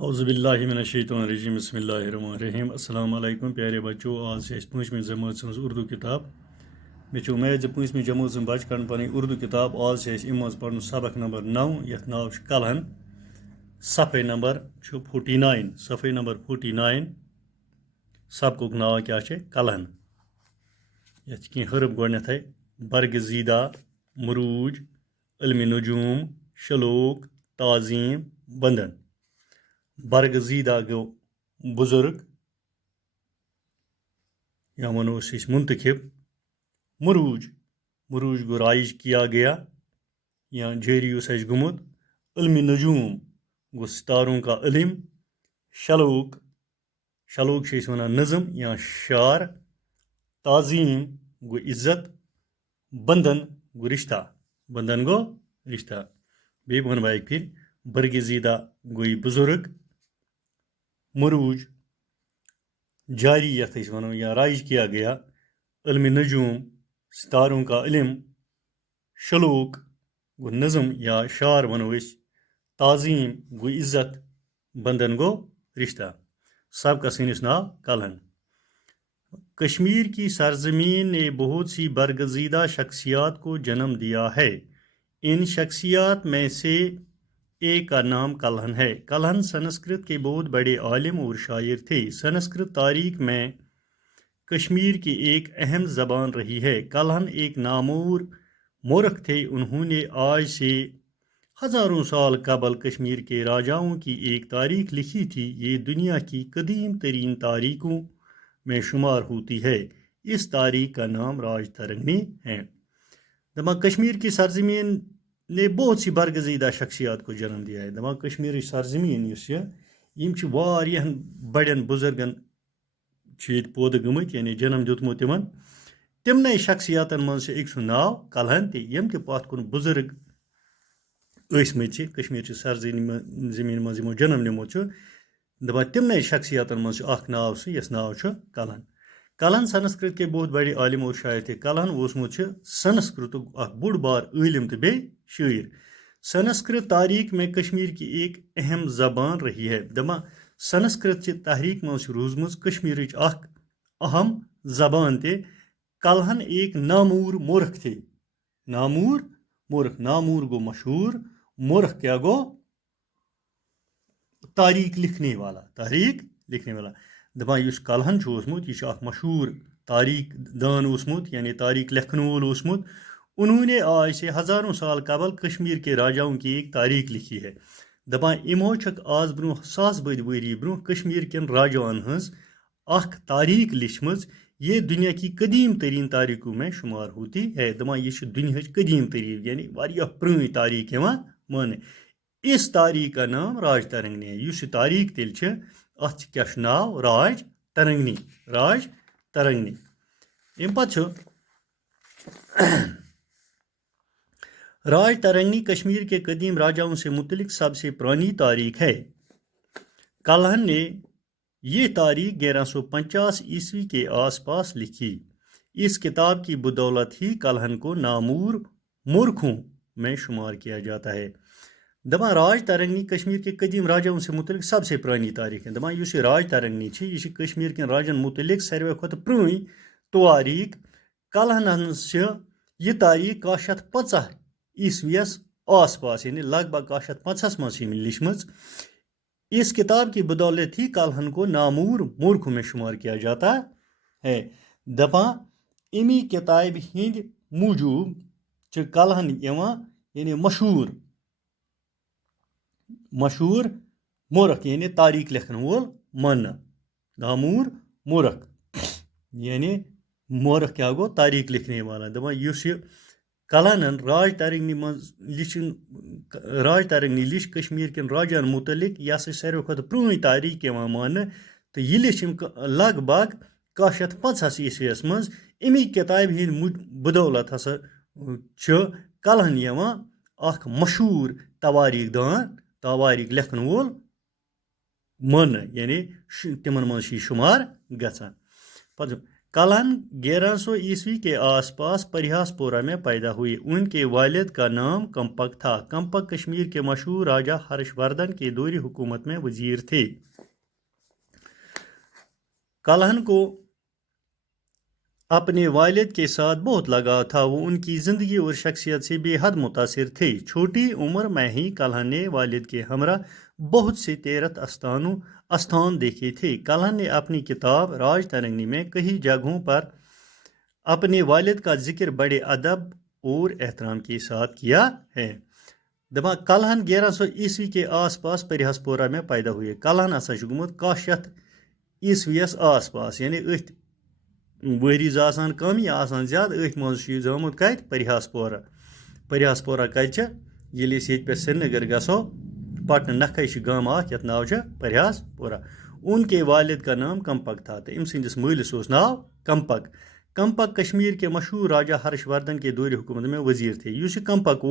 اعوذ باللہ من الشیطان الرجیم بسم اللہ الرحمن الرحیم السلام علیکم پیارے بچو آج پانچمی جماعت سن اردو کتاب مے امید پانچمی جماعت سن بچ کر پن اردو کتاب آج ام پڑھ سبق نمبر 9 یت ناو کلہن صفحہ نمبر 49 صفحہ نمبر 49 سبقک ناو کیا کلہن یت کی حرف گۄڈنیتھے برگ زیدہ مروج علم نجوم شلوک تعظیم بندن برگ زیدہ گو بزرگ یا ونو اس منتخب مروج مروج گو رائج کیا گیا یا جاری اس گمت علم نجوم گو ستاروں کا علم شلوک شلوک سے ونان نظم یا شعر تعظیم گو عزت بندن گو رشتہ بندن گو رشتہ بی ون ایک پھر برگ زیدہ گوئی بزرگ مروج جاری یت ونو یا رائج کیا گیا علم نجوم ستاروں کا علم شلوک گو نظم یا شعر ونو اس تعظیم گو عزت بندن گو رشتہ سب کا سینس ناو کلہن کشمیر کی سرزمین نے بہت سی برگزیدہ شخصیات کو جنم دیا ہے ان شخصیات میں سے ایک کا نام کلہن ہے کلہن سنسکرت کے بہت بڑے عالم اور شاعر تھے سنسکرت تاریخ میں کشمیر کی ایک اہم زبان رہی ہے کلہن ایک نامور مورخ تھے انہوں نے آج سے ہزاروں سال قبل کشمیر کے راجاؤں کی ایک تاریخ لکھی تھی یہ دنیا کی قدیم ترین تاریخوں میں شمار ہوتی ہے اس تاریخ کا نام راج ترنگی ہے دما کشمیر کی سرزمین نے بہت سی برگزیدہ شخصیات کو جنم دیا ہے دما کشمیر سرزمین یہ واریاہن بڑین بزرگن پود گمت یعنی جنم دیتمت تمن تمنے شخصیاتن من سے ایک سن ناو کلہن تی یم تی پات کن بزرگ ٲسمٕتۍ کشمیر چہ سرزمین من یمو جنم نمت دپان تمنے شخصیاتن من سے اخ ناو سہ یس ناو کلہن کلہن سنسکرت کے بہت بڑے عالم اور شاعر تھے کلہن اوسمت سنسکرت اخ بوڑ بار عالم تو بے شاعر سنسکرت تاریخ میں کشمیر کی ایک اہم زبان رہی ہے دما سنسکرت چہ تحریک من روزمز کشمیرچ اخ اہم زبان تے کلہن ایک نامور مورخ تھے نامور مورخ نامور گو مشہور مورخ کیا گو تاریخ لکھنے والا دپان اس کلہن اوسمت یہ اخ مشہور تاریخ دان اوسمت یعنی تاریخ لکھن وول اوسمت انہوں نے آج سے ہزاروں سال قبل کشمیر کے راجاؤں کی ایک تاریخ لکھی ہے دپان امو چھک آز برو 1000 بد وری برو کشمیر کن راجاؤن ہنز اخ تاریخ لچھمز یہ دنیا کی قدیم ترین تاریخوں میں شمار ہوتی ہے دپان یہ دنیا قدیم ترین یعنی واریاہ پرٲنۍ تاریخ مان اس تاریخ کا نام راج ترنگنی ہے اس تاریخ تیل ات کیا ناو راج ترنگنی ام پتہ راج ترنگنی کشمیر کے قدیم راجاؤں سے متعلق سب سے پرانی تاریخ ہے کلہن نے یہ تاریخ 1150 عیسوی کے آس پاس لکھی اس کتاب کی بدولت ہی کلہن کو نامور مورخوں میں شمار کیا جاتا ہے دپان راج ترنگنی کشمیر کے قدیم راجاؤں سے متعلق سب سے پرانی تاریخ ہے دپان یہ راج ترنگنی یہ کشمیر کن راجن متعلق ساروی کھت پرٲنۍ تواریخ کلہن سے یہ تاریخ 1150 عیسویس آس پاس یعنی لگ بھگ 1150 من لچھمز اس کتاب کی بدولت ہی کلہن کو نامور مورخوں میں شمار کیا جاتا ہے دپان امی کتاب ہند موجوب کلہن یعنی مشہور مورخ یعنی تاریخ لکھن وول من نامور مورخ یعنی مورخ کیا گو تاریخ لکھنے والا دپان اس کلہنن راج ترنگنی لچھ کشمیر کن راجن متعلق یہ ساروی کھت پرٲنۍ تاریخ مان تو یہ لچھم لگ بھگ 1150 عیسویس مز امی کتاب ہند بدولت ہسا کلہن اخ مشہور تواریخ دان تواریخ لکھن وول من یعنی تمن من شمار گژھان پتہ कल्हन 1100 ईस्वी के आसपास परिहासपोरा में पैदा हुए। उनके वालिद का नाम कंपक था। कंपक कश्मीर के मशहूर राजा हर्षवर्धन के दौर हुकूमत में वजीर थे। कल्हन को अपने वालिद के साथ बहुत लगाव था। वो उनकी ज़िंदगी और शख्सियत से बेहद मुतासिर थे। छोटी उम्र में ही कल्हन ने वालिद के हमरा बहुत से तीर्थ स्थान देखे थे। कल्हन ने अपनी किताब राज तरंगी में कई जगहों पर अपने वालिद का जिक्र बड़े अदब और एहतराम के साथ किया है। दपा कल्हन 1100 ईस्वी के आसपास परिहासपोरा में पैदा हुए। कल्हन हसा गुमुत 100 ईस्वीस आसपास, यानी अथ वरीज आसान कम या आसान ज्यादा, अथ मज जामुत कत परिहासपोरा। परिहासपोरा कत ये पे श्रीनगर गसो पटन नखै गाम यथ नाव परिहासपोरा। उनके वालिद का नाम कंपक था तो अमस मलिस नाव कंपक। कंपक कश्मीर के मशहूर राजा हर्षवर्धन के दौर हुकूमत में वजीर थे। युस कंपक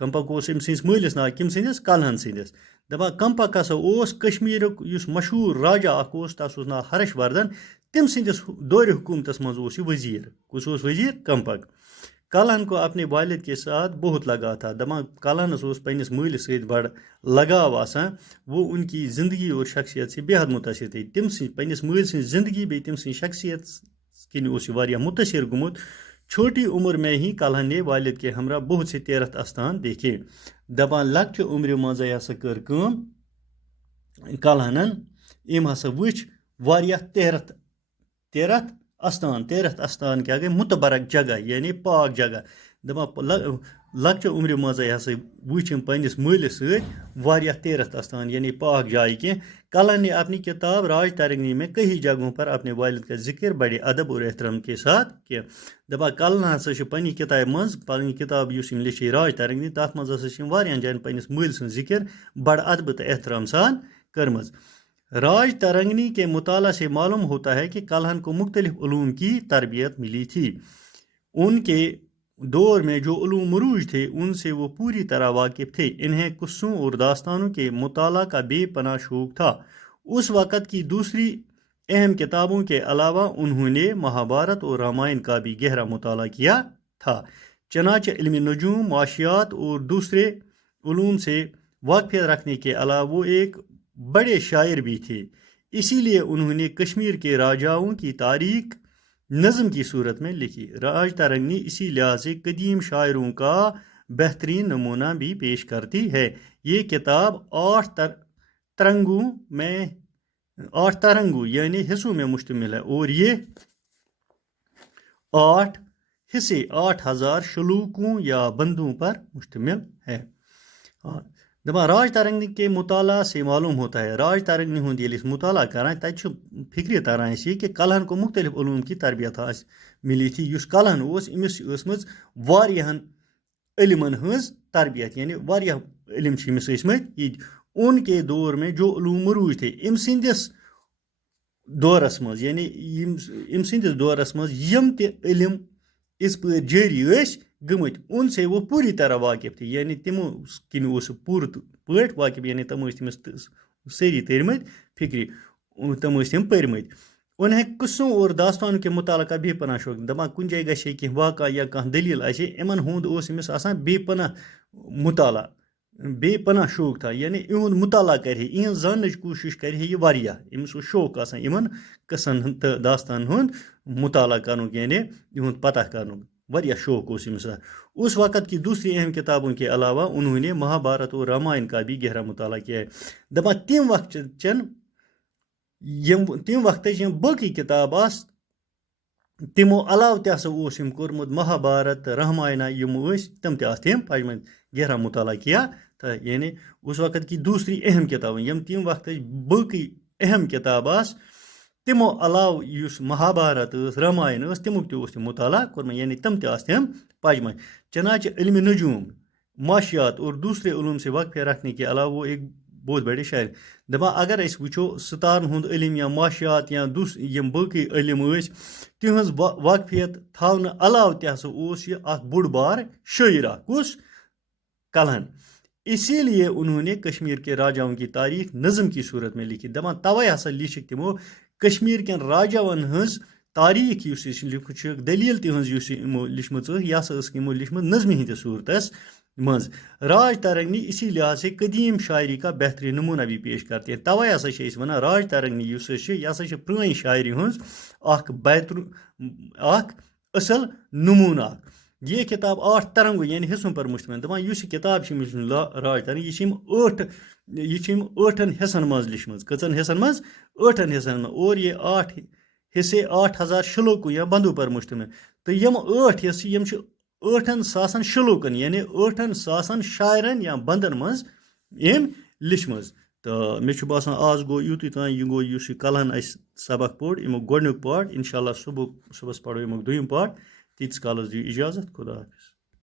अमस मलिस नाव कम सदिस कल्हन सदिस। दपा कंपक हसा कश्मीर मशहूर राजा तस नाव हर्षवर्धन, तम सदिस दौर हुकूमत मज वजीर। कुस वजीर? कंपक। कल्हन को अपने वालिद के साथ बहुत लगाव था। दपा कल्हनस पन्निस मलिस सत बड़ लगाव आसान। वो उनकी ज़िंदगी और शख्सियत से बेहद मुतासिर थे। तम पन्निस मल सं ज़िंदगी बे तम शख्सियत किन वारिया मुतासिर गुमुत। छोटी उम्र में ही कल्हन ने वालिद के हमरा बहुत से तीर्थ स्थान देखे। दपान लक्च उम्र मज हसा कर कल्हनन इम हसा वुच वारिया तीर्थ स्थान क्या गए मुतबरक जगह, यानी पाक जगह। दपा लक्च उम्र मज हसा वुच पन्निस मलिस सत तीर्थ स्थान यानी पाक जाय के। कल्हन ने अपनी किताब राज तरंगी में कई जगहों पर अपने वालिद का जिक्र बड़े अदब और एहतराम के साथ किया। दपा कल्हन हसा पन्नी किताब मज पन्नी किताब लिखी राज तरंगी, तथ मज हसा वारियान जायन पन्निस मल सं जिक्र बड़ अदब तो एहतराम सान करमज। राज तरंगनी के मुताला से मालूम होता है कि कल्हन को मुख्तलिफ उलूम की तरबियत मिली थी। उनके दौर में जो उलूम मरूज थे उनसे वो पूरी तरह वाकिफ थे। इन्हें कुस्सों और दास्तानों के मुताला का बेपनाह शौक था। उस वक़्त की दूसरी अहम किताबों के अलावा उन्होंने महाभारत और रामायण का भी गहरा मुताला किया था। चनाचे इल्म नजूम, माशियात और दूसरे उलूम से वाक़फ़ियत रखने के अलावा वो एक बड़े शायर भी थे। इसीलिए उन्होंने कश्मीर के राजाओं की तारीख नज़म की सूरत में लिखी। राज तरंगी इसी लिहाज से कदीम शायरों का बेहतरीन नमूना भी पेश करती है। ये किताब 8 तरंगों यानी हिस्सों में मुश्तमिल है और ये 8 हिस्से 8000 शलूकों या बंदों पर मुश्तमिल है। दपा राज तरंगी के मुताला से मालूम होता है। राज तरंगी हुंद ये मुताला करान तत फिक्र तरान कि कल्हन को मुख्तलिफ उलूम की तरबियत मिली थी। युस कल्हन अमिस ٲسمٕژ वारियाहन इल्मन हंस तरबियत, यानी वारियाह इल्म अमिस ٲسمٕتۍ। उनके दौर में जो उलूम मरूज थे इम सिंदिस दौरस मज, यानी इम सिंदिस दौरस मज यम ते इल्म इस पर जारी गमत उनसे वो पूरी तरह वाकिफ थे। यानी तमो किन पूर पट वाकिफ, यानी तम तमिस सारी तरमत फिक्री, तम तम परमत। उन्हें कुस्सों और दास्तान के मुताला का बेपनाह शौक। दपा कुन जाय गए कह वाक़ा या कह दलील आसे इमन हुंद अमिस आसान बेपनाह मुताला, बेपनाह शौक था। यानी इहुंद मुताला करे, इहन जानने कोशिश करे ये वारिया, अमिस शौक आसान इमन कसन तो दास्तान हुंद मुताला करनुक, यानी इहुंद पता करनुक वारिया शौक अमिस। उस वक़्त की दूसरी अहम किताबों के अलावा उन्होंने महाभारत और रामायण का भी गहरा मुताला किया है। दपा तम वक्त बाकी किताब तमो अलाव तम कोर्मुत महाभारत रामायण तम तम पजम गहरा मुताला किया था। यानी उस वक़्त की दूसरी अहम किताबें यम तम वक्त बाकी अहम किताब तमो अलाव महाभारत रामायण तमुक तम मुताला कोर्म, यानी तम तम पजम। चनाचे इल्म नजूम, माशियात और दूसरे उलूम से वाक़फ़ियत रखने के अलावा वो एक बहुत बड़े शायर। दपा अगर अस वो सितारन हुंद इल्म या माशियात या यम बाकी इल्म तिहंज वाक़फ़ियत थावन अलाव तह बोड़ बार शायर कुस कल्हन। इसीलिए उन्होंने कश्मीर के राजाओं की तारीख नज़म की सूरत में लिखी। दपा तवे हसा लिख तमो कश्मीर के राजावन हंस تاریخ اس دلیل تہذ یمو لچھمت یہ سا یمو لچھمت نظمہ ہندس صورتس مز راج ترنگی اسی لحاظ سے قدیم شاعری کا بہترین نمونہ بھی پیش کرتے ہیں توے ہسا ونان راج ترنگی یہ سا پرانی شاعری ہز اخ اصل نمونہ یہ کتاب 8 ترنگو یعنی حصوں پر مشتمل دپان اس کتاب راج ترنگی یہ 8 حصن مز لچھمت کتن حصن مز 8 حصن مز اور یہ 8 حصے 8000 شلوکو یا بندو پر مشتمل تو یم 8 حصے یم 8,000 شلوکن یعنی 8,000 شاعرن یا بندن مز ام لچھمز تو مے باسان آز گو یوتُے تام یہ گو اس کلہن اس سبق پوٚر امیُک گۄڈنیُک پاٹ انشاءاللہ صبحس پرو امیُک دوٚیِم پاٹ تیٖتِس کالس دِیِو اجازت خدا حافظ